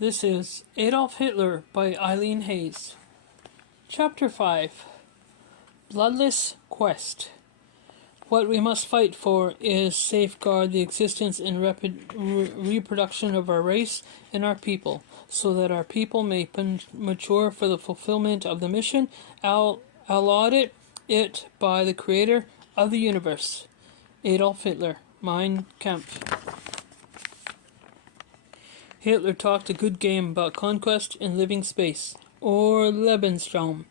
This is Adolf Hitler by Eileen Hayes. Chapter 5 Bloodless Quest. What we must fight for is safeguard the existence and reproduction of our race and our people, so that our people may mature for the fulfillment of the mission allotted it by the Creator of the universe. Adolf Hitler, Mein Kampf. Hitler talked a good game about conquest and living space, or Lebensraum.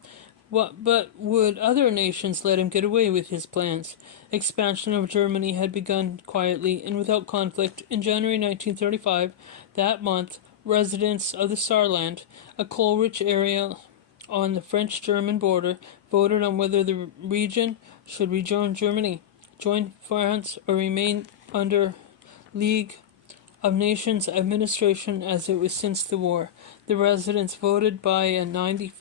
But would other nations let him get away with his plans? Expansion of Germany had begun quietly and without conflict in January 1935. That month, residents of the Saarland, a coal-rich area on the French-German border, voted on whether the region should rejoin Germany, join France, or remain under League of Nations administration as it was since the war. The residents voted by a 90%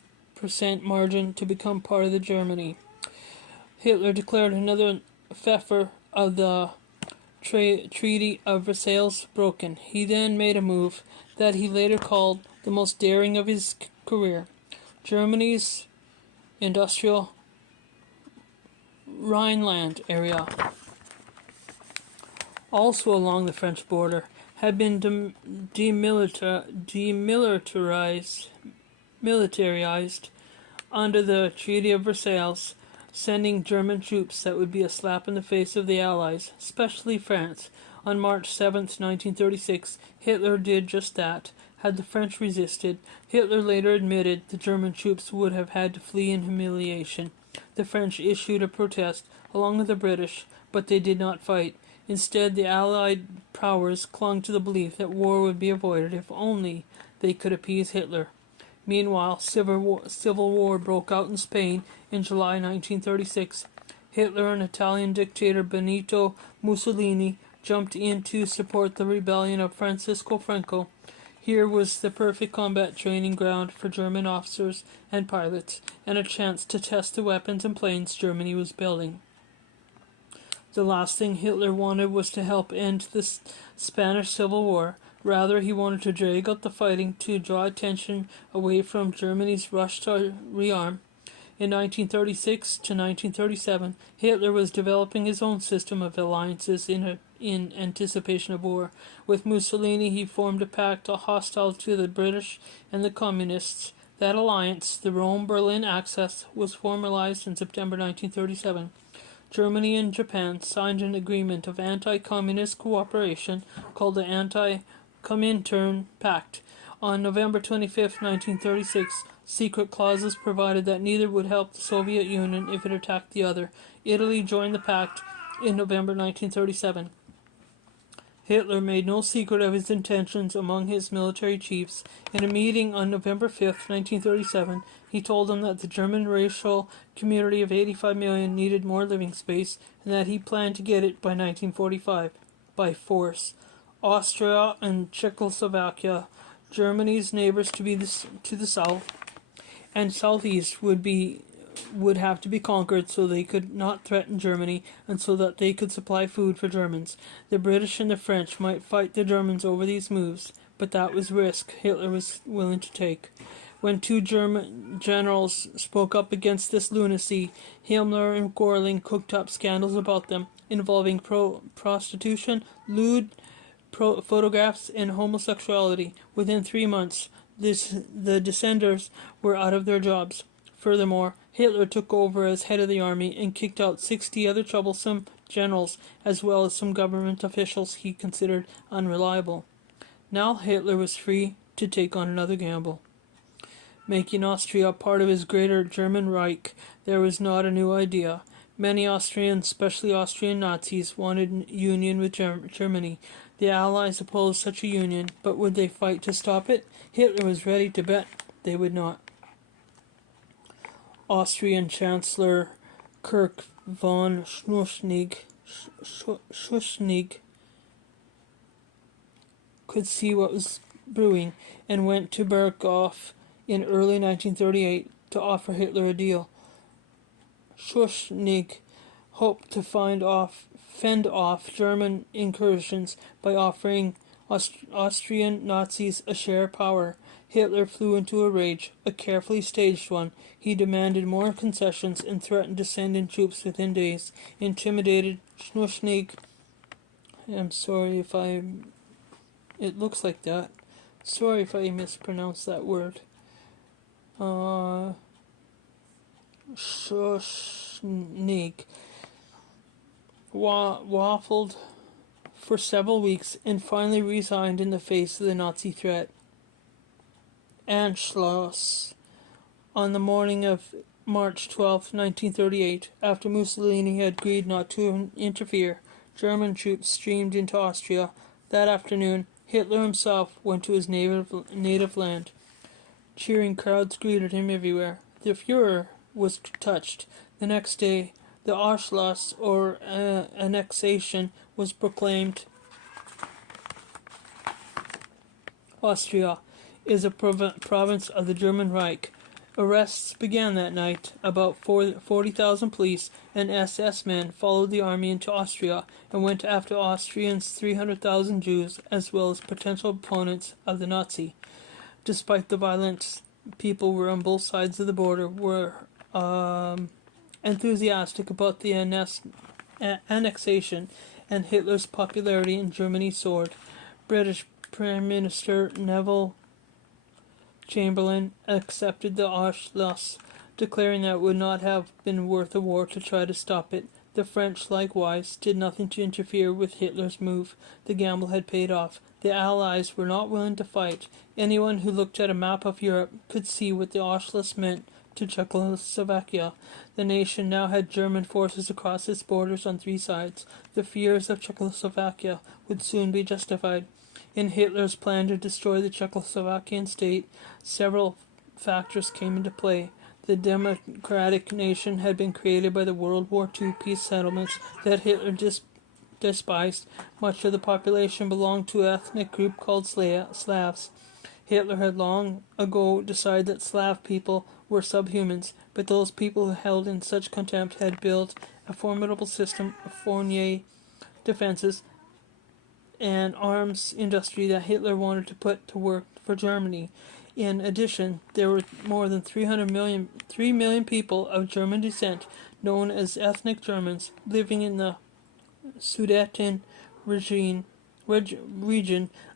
margin to become part of the Germany. Hitler declared another pfeffer of the Treaty of Versailles broken. He then made a move that he later called the most daring of his career. Germany's industrial Rhineland area, also along the French border, had been militarized under the Treaty of Versailles, sending German troops that would be a slap in the face of the Allies, especially France. On March 7, 1936, Hitler did just that. Had the French resisted, Hitler later admitted the German troops would have had to flee in humiliation. The French issued a protest, along with the British, but they did not fight. Instead, the Allied powers clung to the belief that war would be avoided if only they could appease Hitler. Meanwhile, civil war broke out in Spain in July 1936. Hitler and Italian dictator Benito Mussolini jumped in to support the rebellion of Francisco Franco. Here was the perfect combat training ground for German officers and pilots, and a chance to test the weapons and planes Germany was building. The last thing Hitler wanted was to help end the Spanish Civil War. Rather, he wanted to drag out the fighting to draw attention away from Germany's rush to rearm. In 1936 to 1937, Hitler was developing his own system of alliances in anticipation of war. With Mussolini, he formed a pact hostile to the British and the Communists. That alliance, the Rome-Berlin Axis, was formalized in September 1937. Germany and Japan signed an agreement of anti-communist cooperation called the Anti-Comintern Pact. On November 25, 1936, secret clauses provided that neither would help the Soviet Union if it attacked the other. Italy joined the pact in November 1937. Hitler made no secret of his intentions among his military chiefs. In a meeting on November 5, 1937, he told them that the German racial community of 85 million needed more living space, and that he planned to get it by 1945, by force. Austria and Czechoslovakia, Germany's neighbors to the south and southeast, would have to be conquered so they could not threaten Germany and so that they could supply food for Germans. The British and the French might fight the Germans over these moves, but that was risk Hitler was willing to take. When two German generals spoke up against this lunacy, Himmler and Göring cooked up scandals about them, involving prostitution, lewd photographs, and homosexuality. Within 3 months, the dissenters were out of their jobs. Furthermore, Hitler took over as head of the army and kicked out 60 other troublesome generals, as well as some government officials he considered unreliable. Now Hitler was free to take on another gamble. Making Austria part of his greater German Reich, there was not a new idea. Many Austrians, especially Austrian Nazis, wanted union with Germany. The Allies opposed such a union, but would they fight to stop it? Hitler was ready to bet they would not. Austrian Chancellor Kurt von Schuschnigg could see what was brewing and went to Berghof in early 1938 to offer Hitler a deal. Schuschnigg hoped to fend off German incursions by offering Austrian Nazis a share of power. Hitler flew into a rage, a carefully staged one. He demanded more concessions and threatened to send in troops within days. Intimidated Schnuschnig. I'm sorry if it looks like that. Sorry if I mispronounced that word. Schnuschnig waffled for several weeks and finally resigned in the face of the Nazi threat. Anschluss. On the morning of March 12, 1938, after Mussolini had agreed not to interfere, German troops streamed into Austria. That afternoon, Hitler himself went to his native land. Cheering crowds greeted him everywhere. The Führer was touched. The next day, the Anschluss, or annexation, was proclaimed. Austria is a province of the German Reich. Arrests began that night. About 40,000 police and SS men followed the army into Austria and went after Austrians' 300,000 Jews, as well as potential opponents of the Nazi. Despite the violence, people were on both sides of the border were enthusiastic about the annexation, and Hitler's popularity in Germany soared. British Prime Minister Neville Chamberlain accepted the Anschluss, declaring that it would not have been worth a war to try to stop it. The French, likewise, did nothing to interfere with Hitler's move. The gamble had paid off. The Allies were not willing to fight. Anyone who looked at a map of Europe could see what the Anschluss meant to Czechoslovakia. The nation now had German forces across its borders on three sides. The fears of Czechoslovakia would soon be justified. In Hitler's plan to destroy the Czechoslovakian state, several factors came into play. The democratic nation had been created by the World War II peace settlements that Hitler despised. Much of the population belonged to an ethnic group called Slavs. Hitler had long ago decided that Slav people were subhumans, but those people who held in such contempt had built a formidable system of Fournier defenses and arms industry that Hitler wanted to put to work for Germany. In addition, there were more than 3 million people of German descent, known as ethnic Germans, living in the Sudeten region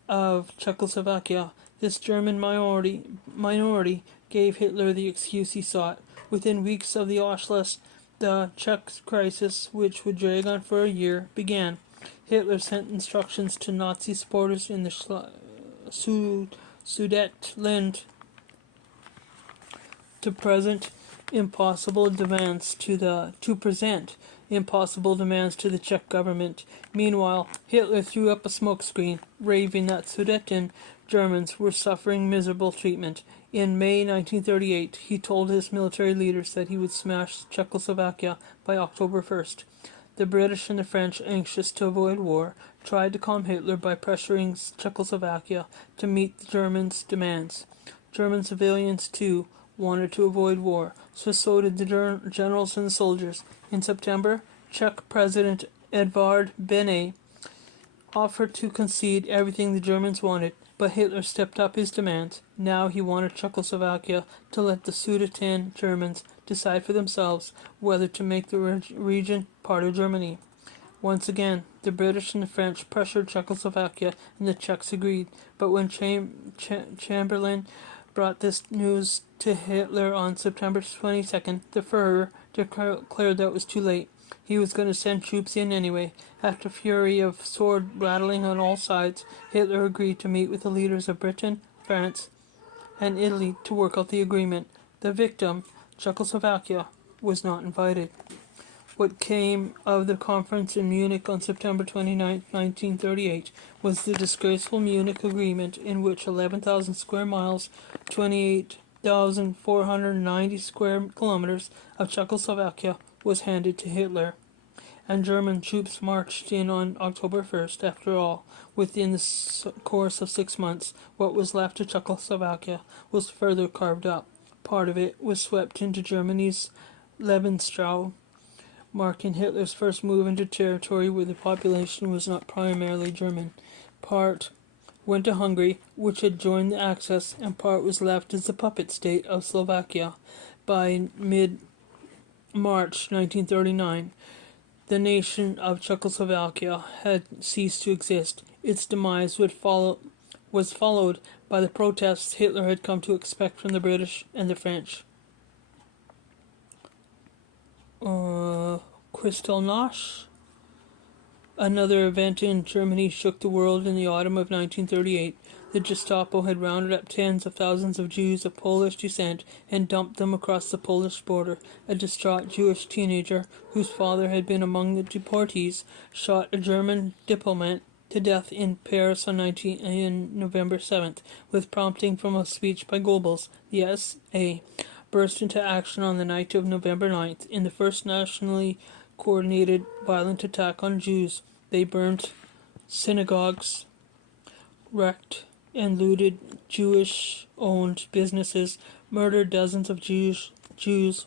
of Czechoslovakia. This German minority gave Hitler the excuse he sought. Within weeks of the Anschluss, the Czech crisis, which would drag on for a year, began. Hitler sent instructions to Nazi supporters in the Sudetenland to present impossible demands to the Czech government. Meanwhile, Hitler threw up a smokescreen, raving that Sudeten Germans were suffering miserable treatment. In May 1938, he told his military leaders that he would smash Czechoslovakia by October 1st. The British and the French, anxious to avoid war, tried to calm Hitler by pressuring Czechoslovakia to meet the Germans' demands. German civilians, too, wanted to avoid war, so did the generals and soldiers. In September, Czech President Edvard Beneš offered to concede everything the Germans wanted, but Hitler stepped up his demands. Now he wanted Czechoslovakia to let the Sudeten Germans decide for themselves whether to make the region part of Germany. Once again, the British and the French pressured Czechoslovakia, and the Czechs agreed. But when Chamberlain brought this news to Hitler on September 22nd, the Führer declared that it was too late. He was going to send troops in anyway. After a fury of sword rattling on all sides, Hitler agreed to meet with the leaders of Britain, France, and Italy to work out the agreement. The victim, Czechoslovakia, was not invited. What came of the conference in Munich on September 29, 1938, was the disgraceful Munich Agreement, in which 11,000 square miles, 28,490 square kilometers of Czechoslovakia was handed to Hitler, and German troops marched in on October 1st. After all, within the course of 6 months, what was left of Czechoslovakia was further carved up. Part of it was swept into Germany's Lebensraum, marking Hitler's first move into territory where the population was not primarily German. Part went to Hungary, which had joined the Axis, and part was left as the puppet state of Slovakia. By mid-March 1939, the nation of Czechoslovakia had ceased to exist. Its demise was followed by the protests Hitler had come to expect from the British and the French. Kristallnacht. Another event in Germany shook the world in the autumn of 1938. The Gestapo had rounded up tens of thousands of Jews of Polish descent and dumped them across the Polish border. A distraught Jewish teenager, whose father had been among the deportees, shot a German diplomat to death in Paris on November 7th, with prompting from a speech by Goebbels. The SA burst into action on the night of November 9th in the first nationally coordinated violent attack on Jews. They burned synagogues, wrecked and looted Jewish-owned businesses, murdered dozens of Jews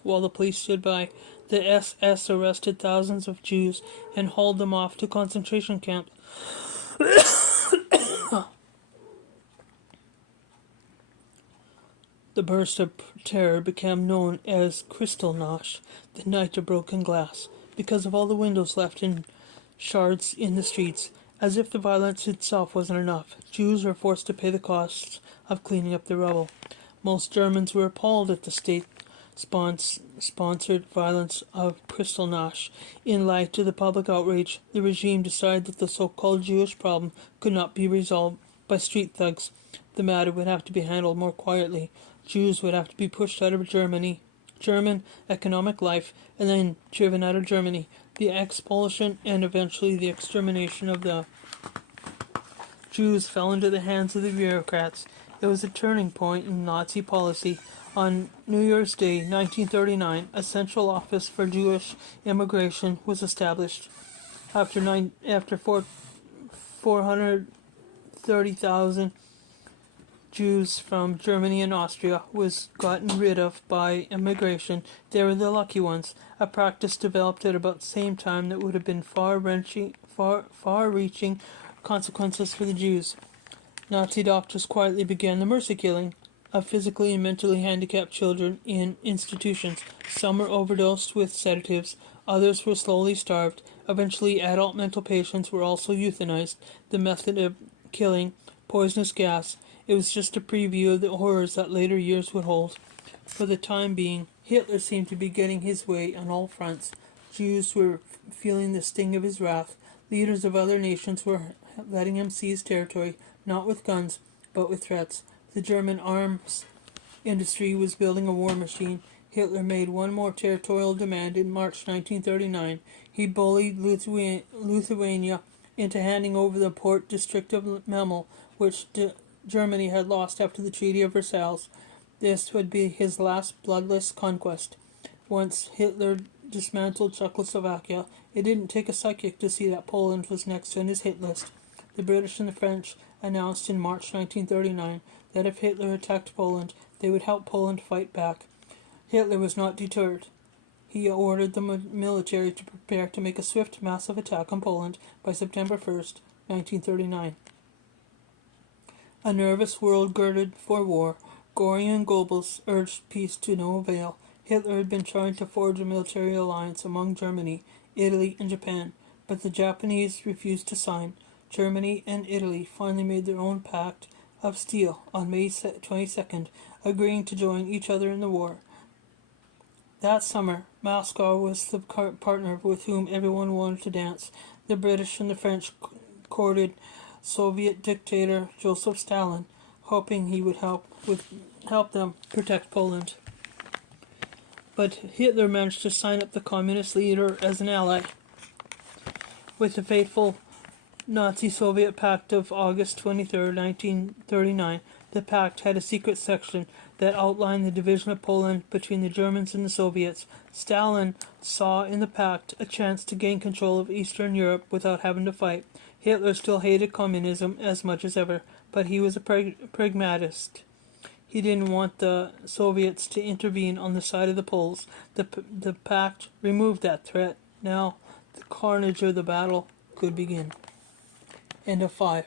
while the police stood by. The SS arrested thousands of Jews and hauled them off to concentration camps. The burst of terror became known as Kristallnacht, the night of broken glass, because of all the windows left in shards in the streets. As if the violence itself wasn't enough, Jews were forced to pay the costs of cleaning up the rubble. Most Germans were appalled at the state-sponsored violence of Kristallnacht. In light of the public outrage, the regime decided that the so-called Jewish problem could not be resolved by street thugs. The matter would have to be handled more quietly. Jews would have to be pushed out of German economic life, and then driven out of Germany. The expulsion and eventually the extermination of the Jews fell into the hands of the bureaucrats. It was a turning point in Nazi policy. On New Year's Day, 1939, a central office for Jewish immigration was established. After 430,000 Jews from Germany and Austria was gotten rid of by immigration, they were the lucky ones, a practice developed at about the same time that would have been far-reaching consequences for the Jews. Nazi doctors quietly began the mercy killing of physically and mentally handicapped children in institutions. Some were overdosed with sedatives, others were slowly starved. Eventually, adult mental patients were also euthanized. The method of killing, poisonous gas, it was just a preview of the horrors that later years would hold. For the time being, Hitler seemed to be getting his way on all fronts. Jews were feeling the sting of his wrath. Leaders of other nations were letting him seize territory, not with guns, but with threats. The German arms industry was building a war machine. Hitler made one more territorial demand in March 1939. He bullied Lithuania into handing over the port district of Memel, which Germany had lost after the Treaty of Versailles. This would be his last bloodless conquest. Once Hitler dismantled Czechoslovakia, it didn't take a psychic to see that Poland was next on his hit list. The British and the French announced in March 1939 that if Hitler attacked Poland, they would help Poland fight back. Hitler was not deterred. He ordered the military to prepare to make a swift, massive attack on Poland by September 1st, 1939. A nervous world girded for war. Göring and Goebbels urged peace to no avail. Hitler had been trying to forge a military alliance among Germany, Italy, and Japan, but the Japanese refused to sign. Germany and Italy finally made their own pact of steel on May 22nd, agreeing to join each other in the war. That summer, Moscow was the partner with whom everyone wanted to dance. The British and the French courted Soviet dictator Joseph Stalin, hoping he would help them protect Poland. But Hitler managed to sign up the communist leader as an ally. With the fateful Nazi-Soviet Pact of August 23, 1939, the pact had a secret section that outlined the division of Poland between the Germans and the Soviets. Stalin saw in the pact a chance to gain control of Eastern Europe without having to fight. Hitler still hated communism as much as ever, but he was a pragmatist. He didn't want the Soviets to intervene on the side of the Poles. The pact removed that threat. Now, the carnage of the battle could begin. End of 5.